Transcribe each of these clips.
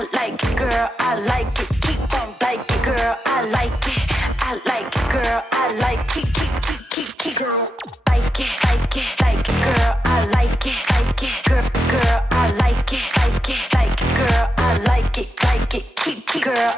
I like it, girl, I like it. Keep on like it, girl, I like it. I like it, girl, I like it. Keep, girl, like it, girl, I like it, girl, I like it, girl, I like it, keep, girl.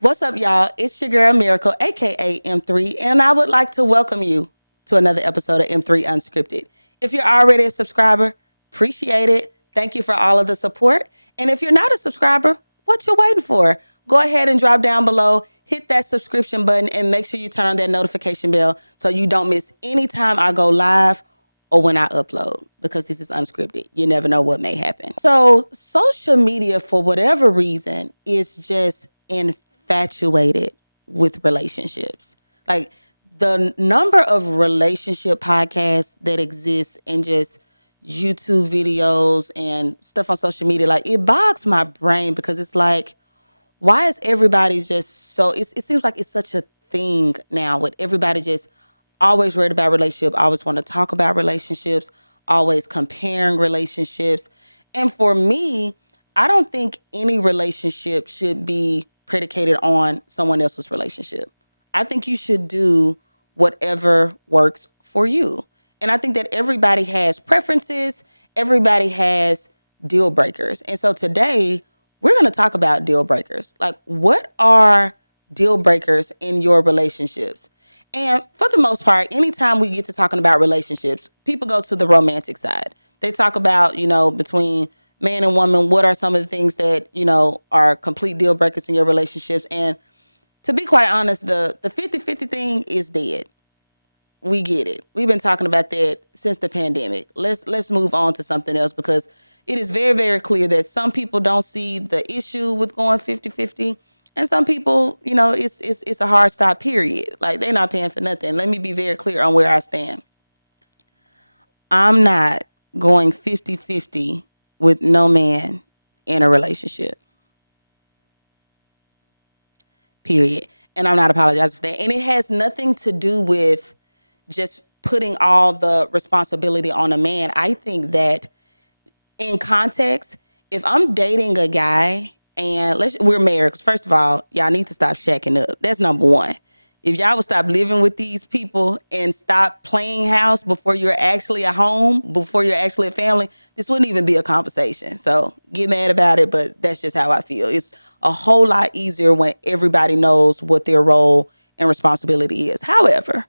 What's up, y'all? It's your girl Miracle, aka M3, and I would like to welcome you to another episode of M3 Unscripted. If you're already a subscriber, appreciate it. Thank you for all of the support. And if you're not a subscriber, what you waiting for? Go ahead and drop down below, hit that subscription button, and make sure you turn on that notification bell so you don't miss any time I go live or when I upload, because this is unscripted. You never know what may happen. So social media, for whatever reason, is just infatuated with relationships. Like the number of relationship podcasts that exist and just YouTube videos and stuff on social media, like it bogs my brain because it's like, why is everybody just so, it seems like it's such a thing now with everybody just always worried about relationship, always want to talk about relationships, always comparing relationships. And for me, I don't think any relationship should be predicated on someone else's relationship. I think you should do whatever works for you. And I think that everybody has preferences, everybody has deal breakers. And so today, we're going to talk about deal breakers. Like, what are deal breakers in your relationships? And for the most part, anytime we get to talking about relationships, people go to the romantic side. They talk about, between man and woman, what are some of the things that, are complete deal breakers in your relationships. And to be quite honest, the 50-50 thing is dead. We get it. We've been talking about that since the pandemic. Let's move on to something else, because it is very, very clear that some people don't see the issue with going 50-50. And some people, it's a hard stop, period. Like, they're not paying for nothing. Let me be very clear on where I stand. I'm not going 50-50 with no man in a relationship, period. And I'm not apologizing for that. And it has nothing to do with just putting all the responsibility on a man. I think that in context, if I'm dating a guy and we're married, because first of all, y'all need to stop shacking up. That's number one. If y'all would stop living with these people and stop playing house before you're actually a home, before you're actually a family, this wouldn't even be a conversation. So get mad about it, but that's just how I feel. It's a whole lot easier when everybody knows what their role and responsibility is. However,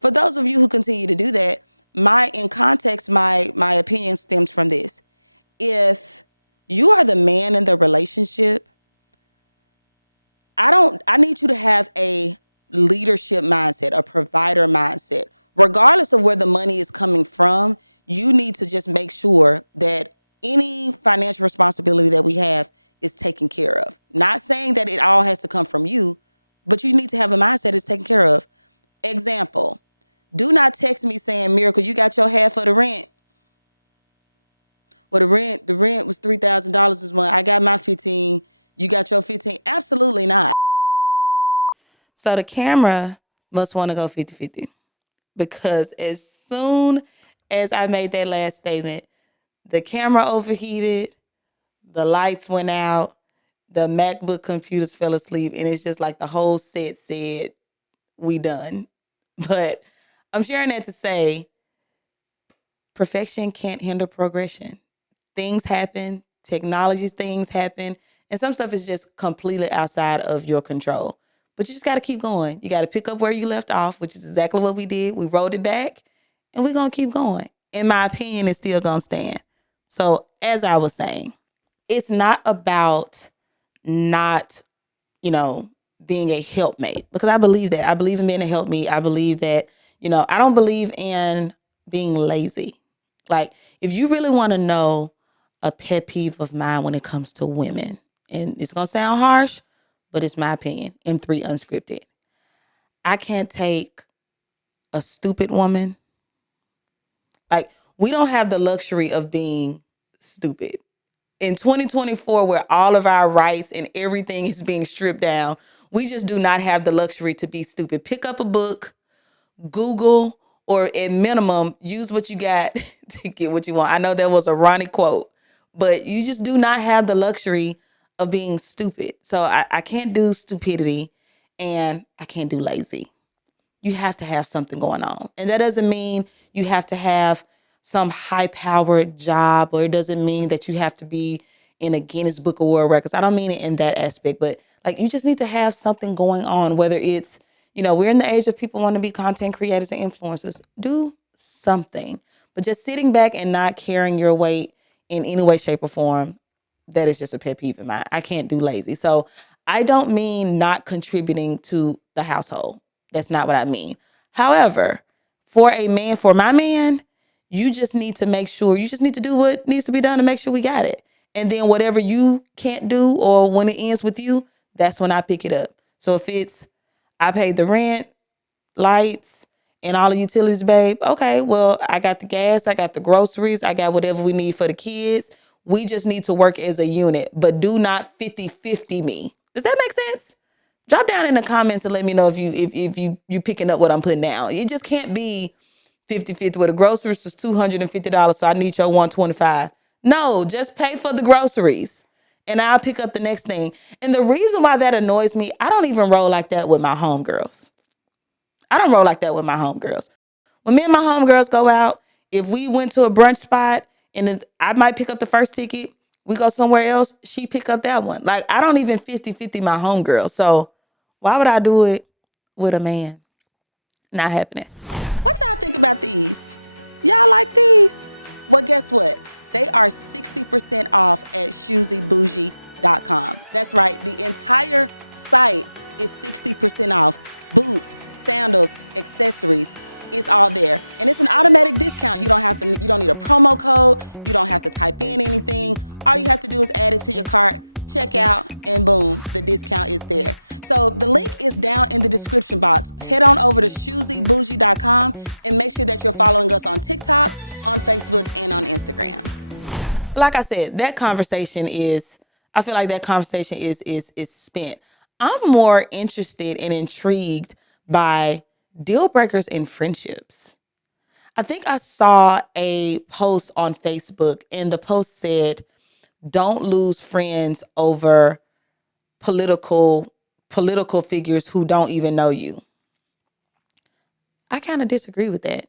for those of you who continue to do that, my opinion stems from this. If you are the man in the relationship, I need you to have a leadership mindset, a provider mindset. Regardless of where the money is coming from, you need to just make sure that any financial responsibility that we have is taken care of. Not saying that it all has to come from you, but you need to have a mindset that's taken care of. Example, do not text me saying, Miracle, you got your half of the rent. Well, the rent was $3,000 this month. I got my 15. You got your 15. Absolutely not. So the camera must want to go 50-50, because as soon as I made that last statement, the camera overheated, the lights went out, the MacBook computers fell asleep, and it's just like the whole set said, we done. But I'm sharing that to say perfection can't hinder progression. Things happen, things happen, and some stuff is just completely outside of your control. But you just got to keep going. You got to pick up where you left off, which is exactly what we did. We rolled it back, and we're going to keep going. In my opinion, it's still going to stand. So as I was saying, it's not about not, being a helpmate, because I believe that. I believe in being a helpmate. I believe that, I don't believe in being lazy. Like, if you really want to know a pet peeve of mine when it comes to women, and it's going to sound harsh, but it's my opinion, M3 Unscripted. I can't take a stupid woman. Like, we don't have the luxury of being stupid. In 2024, where all of our rights and everything is being stripped down, we just do not have the luxury to be stupid. Pick up a book, Google, or at minimum, use what you got to get what you want. I know that was a Ronnie quote, but you just do not have the luxury of being stupid. So I can't do stupidity and I can't do lazy. You have to have something going on. And that doesn't mean you have to have some high powered job, or it doesn't mean that you have to be in a Guinness Book of World Records. I don't mean it in that aspect, but like you just need to have something going on, whether it's, we're in the age of people wanting to be content creators and influencers. Do something. But just sitting back and not carrying your weight in any way, shape, or form, that is just a pet peeve of mine. I can't do lazy. So I don't mean not contributing to the household. That's not what I mean. However, for my man, you just need to make sure, you just need to do what needs to be done to make sure we got it. And then whatever you can't do, or when it ends with you, that's when I pick it up. So if it's, I paid the rent, lights, and all the utilities, babe. Okay, well, I got the gas, I got the groceries, I got whatever we need for the kids. We just need to work as a unit, but do not 50-50 me. Does that make sense? Drop down in the comments and let me know if you picking up what I'm putting down. It just can't be 50-50 where the groceries was $250, so I need your $125. No, just pay for the groceries and I'll pick up the next thing. And the reason why that annoys me, I don't even roll like that with my homegirls. I don't roll like that with my homegirls. When me and my homegirls go out, if we went to a brunch spot and then I might pick up the first ticket, we go somewhere else, she pick up that one. Like, I don't even 50-50 my homegirl. So why would I do it with a man? Not happening. What y'all think about these? Y'all like these? Well, guess what? They are 60% off at shoesybougie.com. That's right. The entire site is 60% off. Boots, sandals, accessories. It's all there. And it's an automatic discount. You don't need a promo code. You don't have to type in anything. All you have to do is add it to your cart, check out, and boom, the discount is there. So the link is down in the description box. Head on over to shoesybougie.com and make sure that you're following us on TikTok, on Facebook, and on Instagram. Like I said, I feel like that conversation is spent. I'm more interested and intrigued by deal breakers in friendships. I think I saw a post on Facebook and the post said, don't lose friends over political figures who don't even know you. I kind of disagree with that.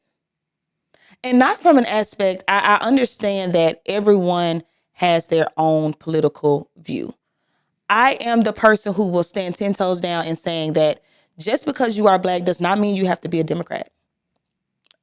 And not from an aspect, I understand that everyone has their own political view. I am the person who will stand 10 toes down in saying that just because you are Black does not mean you have to be a Democrat.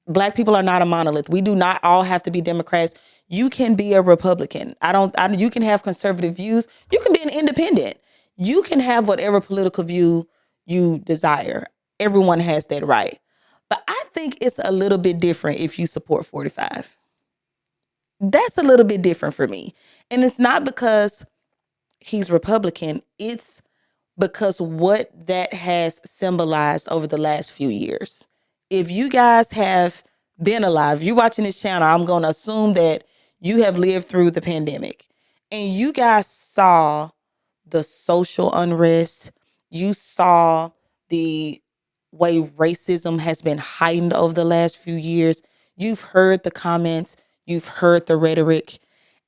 Black people are not a monolith. We do not all have to be Democrats. You can be a Republican. You can have conservative views. You can be an independent. You can have whatever political view you desire. Everyone has that right. But I think it's a little bit different if you support 45. That's a little bit different for me. And it's not because he's Republican. It's because what that has symbolized over the last few years. If you guys have been alive, you're watching this channel, I'm going to assume that you have lived through the pandemic and you guys saw the social unrest. You saw the way racism has been heightened over the last few years. You've heard the comments, you've heard the rhetoric,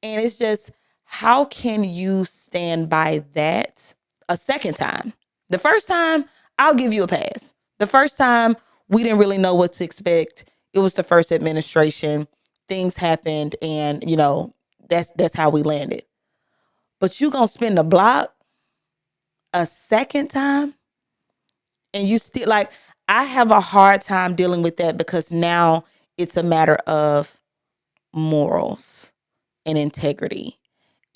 and it's just, how can you stand by that a second time? The first time, I'll give you a pass. The first time, we didn't really know what to expect. It was the first administration. Things happened, and that's how we landed. But you gonna spin the block a second time? And you still, like, I have a hard time dealing with that because now it's a matter of morals and integrity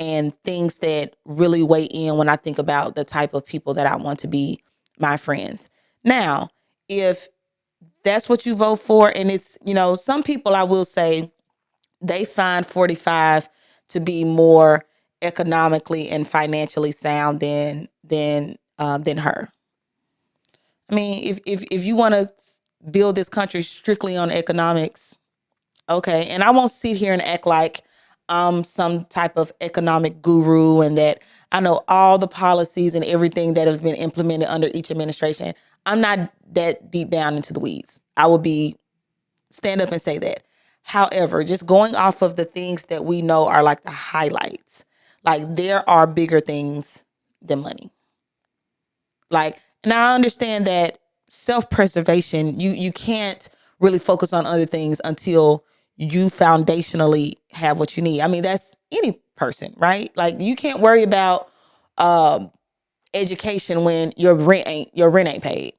and things that really weigh in when I think about the type of people that I want to be my friends. Now, if that's what you vote for, and it's, some people, I will say, they find 45 to be more economically and financially sound than her. I mean, if you want to build this country strictly on economics, okay. And I won't sit here and act like I'm some type of economic guru and that I know all the policies and everything that has been implemented under each administration. I'm not that deep down into the weeds. I would be stand up and say that. However, just going off of the things that we know are like the highlights, like there are bigger things than money. Like, and I understand that self-preservation, you can't really focus on other things until you foundationally have what you need. I mean, that's any person, right? Like you can't worry about um education when your rent ain't paid.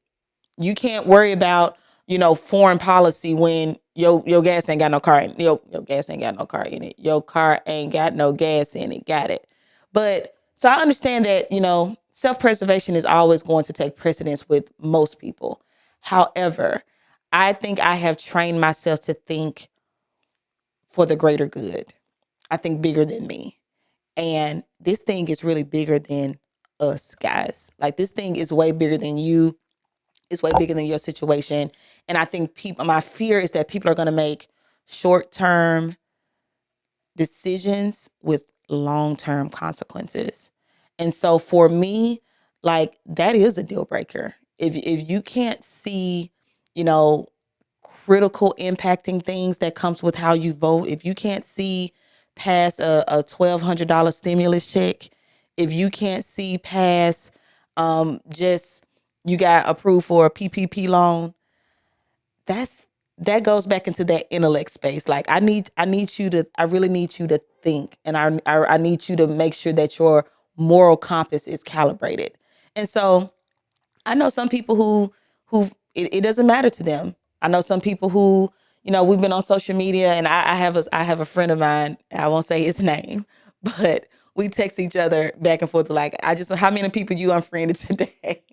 You can't worry about, foreign policy when your gas ain't got no car in your gas ain't got no car in it. Your car ain't got no gas in it. Got it. But so I understand that, self-preservation is always going to take precedence with most people. However, I think I have trained myself to think for the greater good. I think bigger than me. And this thing is really bigger than us, guys. Like this thing is way bigger than you. It's way bigger than your situation. And I think my fear is that people are going to make short-term decisions with long-term consequences. And so for me, like that is a deal breaker. If you can't see, you know, critical impacting things that comes with how you vote, if you can't see past a $1,200 stimulus check, if you can't see past just you got approved for a PPP loan, that's that goes back into that intellect space. Like I really need you to think, and I need you to make sure that your moral compass is calibrated. And so I know some people who it doesn't matter to them. I know some people who, we've been on social media, and I have a friend of mine. I won't say his name, but we text each other back and forth like, how many people you unfriended today?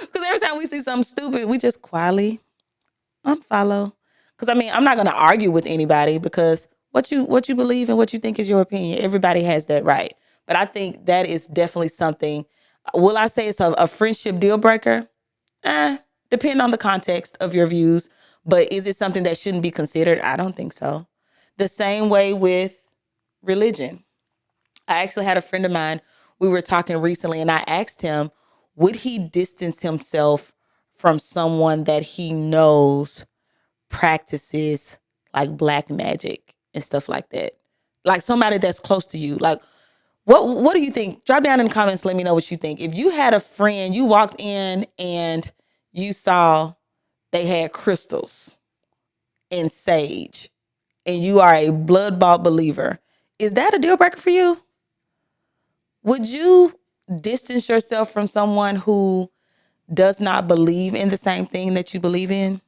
Because every time we see something stupid, we just quietly unfollow. Because I mean, I'm not going to argue with anybody because what you believe and what you think is your opinion. Everybody has that right. But I think that is definitely something. Will I say it's a friendship deal breaker? Depending on the context of your views. But is it something that shouldn't be considered? I don't think so. The same way with religion. I actually had a friend of mine. We were talking recently, and I asked him, would he distance himself from someone that he knows practices like black magic and stuff like that? Like somebody that's close to you. Like, what do you think? Drop down in the comments. Let me know what you think. If you had a friend, you walked in and you saw they had crystals and sage, and you are a blood bought believer, is that a deal breaker for you? Would you distance yourself from someone who does not believe in the same thing that you believe in?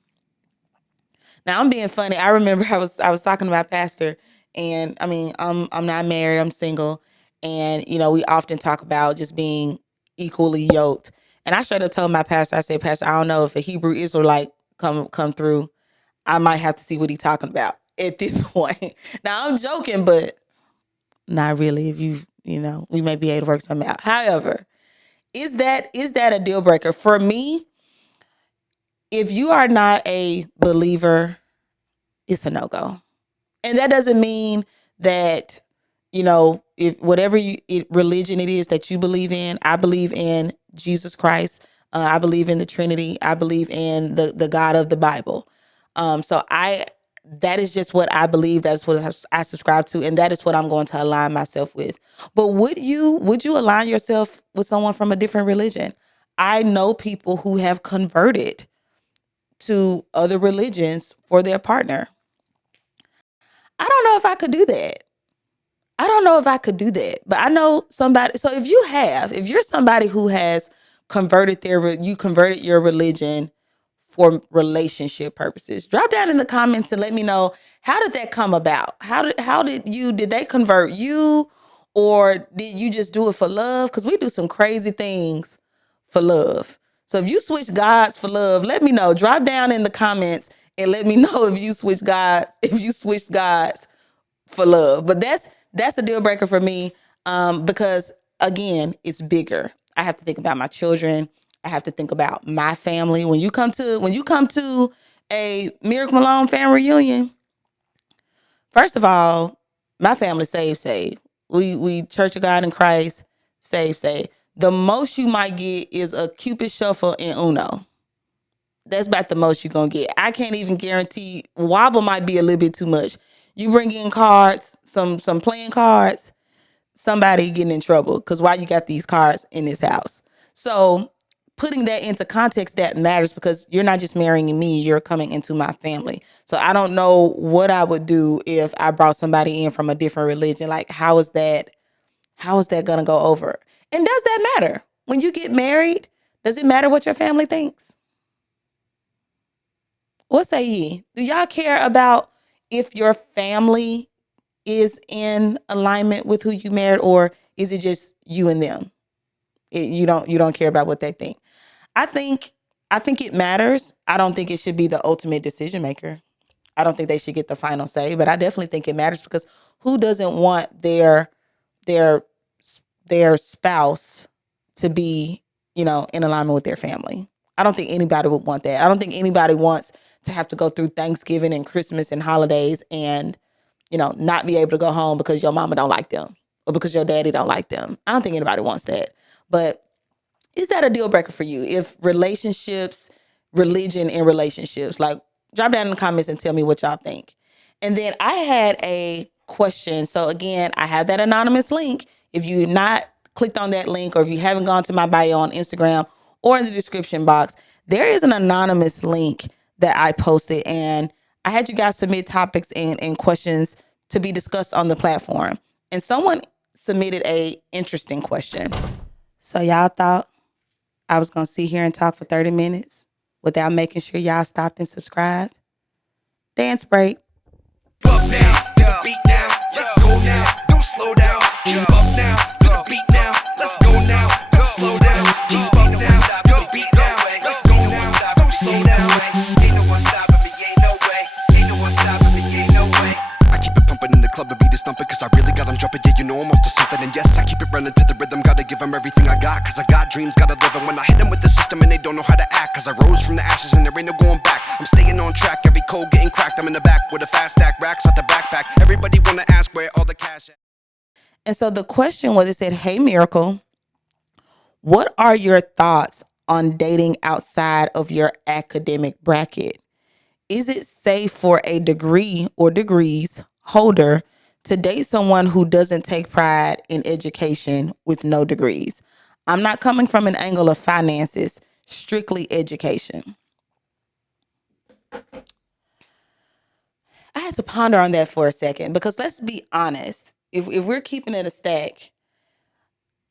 Now I'm being funny. I remember I was talking to my pastor, and I mean I'm not married. I'm single, and we often talk about just being equally yoked. And I straight up told my pastor, I said, Pastor, I don't know if a Hebrew Israelite come through. I might have to see what he's talking about at this point. Now I'm joking, but not really. If we may be able to work something out. However, is that a deal breaker for me? If you are not a believer, it's a no-go. And that doesn't mean that, if whatever religion it is that you believe in. I believe in Jesus Christ. I believe in the Trinity. I believe in the God of the Bible. So that is just what I believe. That's what I subscribe to, and that is what I'm going to align myself with. But would you align yourself with someone from a different religion? I know people who have converted to other religions for their partner. I don't know if I could do that. I don't know if I could do that, but I know somebody. So if you're somebody who has you converted your religion for relationship purposes, drop down in the comments and let me know, how did that come about? Did they convert you, or did you just do it for love? Because we do some crazy things for love. So if you switch gods for love, let me know. Drop down in the comments and let me know if you switch gods for love. But that's a deal breaker for me, because again, it's bigger. I have to think about my children. I have to think about my family. When you come to a Miracle Malone family reunion, first of all, my family saved. We Church of God in Christ, saved. The most you might get is a Cupid shuffle and Uno. That's about the most you're gonna get. I can't even guarantee. Wobble might be a little bit too much. You bring in cards, some playing cards, somebody getting in trouble because why you got these cards in this house. So putting that into context, that matters because you're not just marrying me, you're coming into my family. So I don't know what I would do if I brought somebody in from a different religion. Like, how is that gonna go over? And does that matter? When you get married, does it matter what your family thinks? What say ye? Do y'all care about if your family is in alignment with who you married, or is it just you and them? You don't care about what they think. I think I think it matters. I don't think it should be the ultimate decision maker. I don't think they should get the final say, but I definitely think it matters because who doesn't want their their spouse to be, in alignment with their family? I don't think anybody would want that. I don't think anybody wants to have to go through Thanksgiving and Christmas and holidays and, not be able to go home because your mama don't like them or because your daddy don't like them. I don't think anybody wants that. But is that a deal breaker for you? If relationships, religion and relationships, like drop down in the comments and tell me what y'all think. And then I had a question. So again, I have that anonymous link. If you not clicked on that link or if you haven't gone to my bio on Instagram or in the description box, there is an anonymous link that I posted and I had you guys submit topics and questions to be discussed on the platform. And someone submitted a interesting question. So y'all thought I was going to sit here and talk for 30 minutes without making sure y'all stopped and subscribed? Dance break. Up now, to the beat now. Let's go now. Don't slow down. Keep up now, to the beat now. Let's go now. Don't slow down. Keep up now, to the beat now. Let's go now. Don't slow down. Ain't no one stopping me. Ain't no way. Ain't no one stopping me. Ain't no way. I keep it pumping in the club, the beat is thumping, cause I really got them jumping, yeah, you know I'm up to something. And yes, I keep it running to the rhythm, gotta give them everything I got, cause I got dreams, gotta live them. When I hit them with the system and they don't know how to act, cause I rose from the ashes and there ain't no going back. I'm staying on track, every code getting cracked, I'm in the back with a fast stack, racks out the backpack. Everybody wanna ask where all the cash at. And so the question was, it said, hey, Miracle, what are your thoughts on dating outside of your academic bracket? Is it safe for a degree or degrees holder to date someone who doesn't take pride in education with no degrees? I'm not coming from an angle of finances, strictly education. I had to ponder on that for a second because let's be honest. If we're keeping it a stack,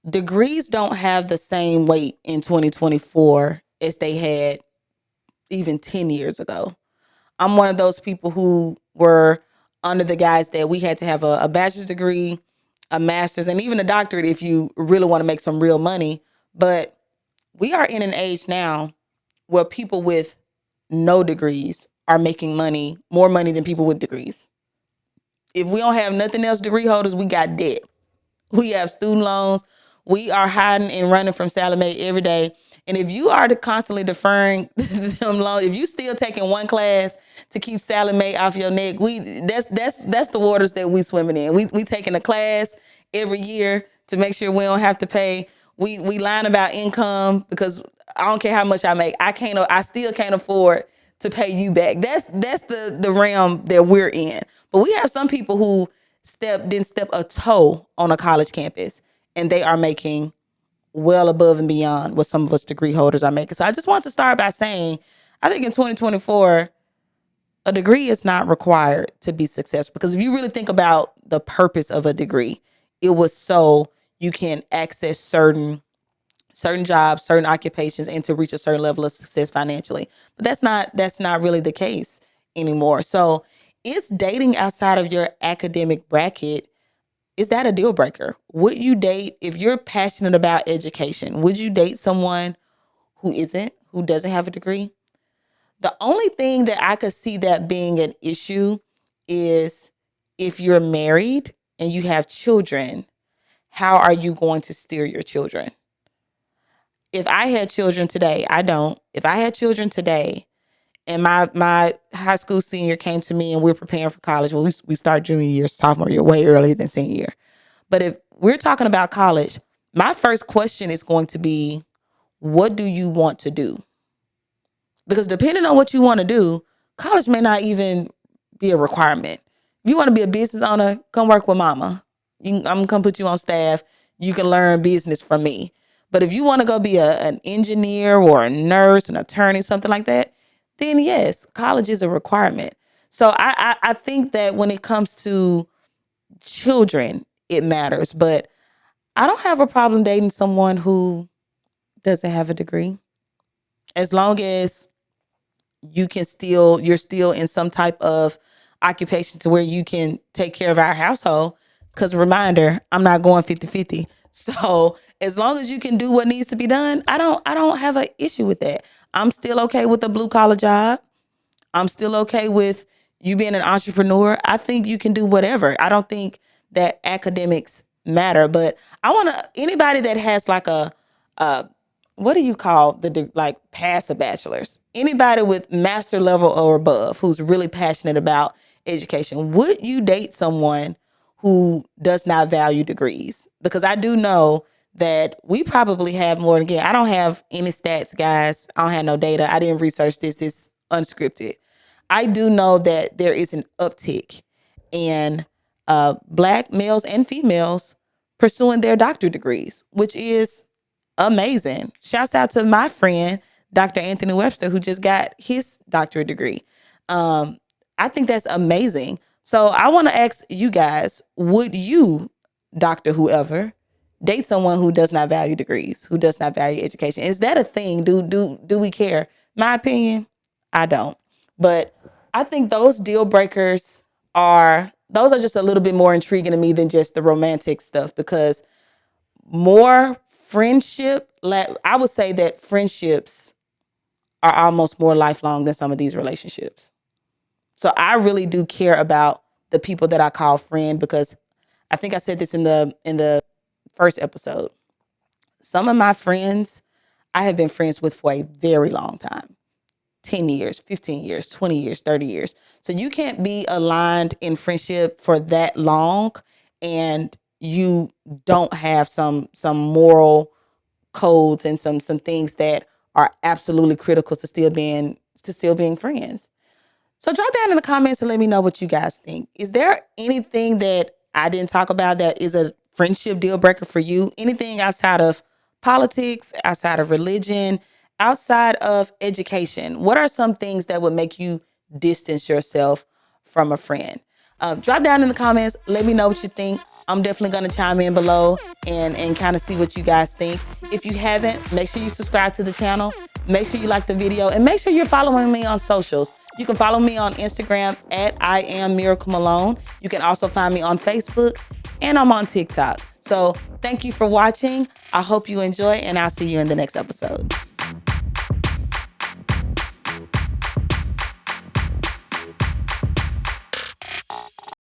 degrees don't have the same weight in 2024 as they had even 10 years ago. I'm one of those people who were under the guise that we had to have a bachelor's degree, a master's, and even a doctorate if you really want to make some real money. But we are in an age now where people with no degrees are making money, more money than people with degrees. If we don't have nothing else, degree holders, we got debt. We have student loans. We are hiding and running from Sallie Mae every day. And if you are constantly deferring them loans, if you still taking one class to keep Sallie Mae off your neck, that's the waters that we swimming in. We taking a class every year to make sure we don't have to pay. We lying about income because I don't care how much I make. I still can't afford to pay you back. That's the realm that we're in. But we have some people who didn't step a toe on a college campus and they are making well above and beyond what some of us degree holders are making. So I just want to start by saying, I think in 2024, a degree is not required to be successful. Because if you really think about the purpose of a degree, it was so you can access certain jobs, certain occupations, and to reach a certain level of success financially. But that's not really the case anymore. So is dating outside of your academic bracket, is that a deal breaker? Would you date, if you're passionate about education, would you date someone who doesn't have a degree? The only thing that I could see that being an issue is if you're married and you have children, how are you going to steer your children? If I had children today, I don't. If I had children today and my high school senior came to me and we're preparing for college, well, we start junior year, sophomore year, way earlier than senior year. But if we're talking about college, my first question is going to be, what do you want to do? Because depending on what you want to do, college may not even be a requirement. If you want to be a business owner, come work with mama. I'm going to come put you on staff. You can learn business from me. But if you want to go be an engineer or a nurse, an attorney, something like that, then yes, college is a requirement. So I think that when it comes to children, it matters. But I don't have a problem dating someone who doesn't have a degree. As long as you're still in some type of occupation to where you can take care of our household. Because reminder, I'm not going 50-50. So as long as you can do what needs to be done, I don't have an issue with that. I'm still okay with a blue collar job. I'm still okay with you being an entrepreneur. I think you can do whatever. I don't think that academics matter, but I want to anybody that has like a what do you call like past a bachelor's? Anybody with master level or above who's really passionate about education. Would you date someone who does not value degrees? Because I do know that we probably have more. Again, I don't have any stats, guys. I don't have no data. I didn't research this. This unscripted. I do know that there is an uptick in Black males and females pursuing their doctorate degrees, which is amazing. Shouts out to my friend, Dr. Anthony Webster, who just got his doctorate degree. I think that's amazing. So I want to ask you guys, would you, Dr. Whoever, date someone who does not value degrees, who does not value education? Is that a thing? Do we care? My opinion, I don't. But I think those deal breakers those are just a little bit more intriguing to me than just the romantic stuff, because more friendship, I would say that friendships are almost more lifelong than some of these relationships. So I really do care about the people that I call friend, because I think I said this in the first episode. Some of my friends I have been friends with for a very long time. 10 years, 15 years, 20 years, 30 years. So you can't be aligned in friendship for that long and you don't have some moral codes and some things that are absolutely critical to still being friends. So drop down in the comments and let me know what you guys think. Is there anything that I didn't talk about that is a friendship deal breaker for you? Anything outside of politics, outside of religion, outside of education? What are some things that would make you distance yourself from a friend? Drop down in the comments. Let me know what you think. I'm definitely going to chime in below and kind of see what you guys think. If you haven't, make sure you subscribe to the channel. Make sure you like the video and make sure you're following me on socials. You can follow me on Instagram at I am Miracle Malone. You can also find me on Facebook and I'm on TikTok. So thank you for watching. I hope you enjoy and I'll see you in the next episode.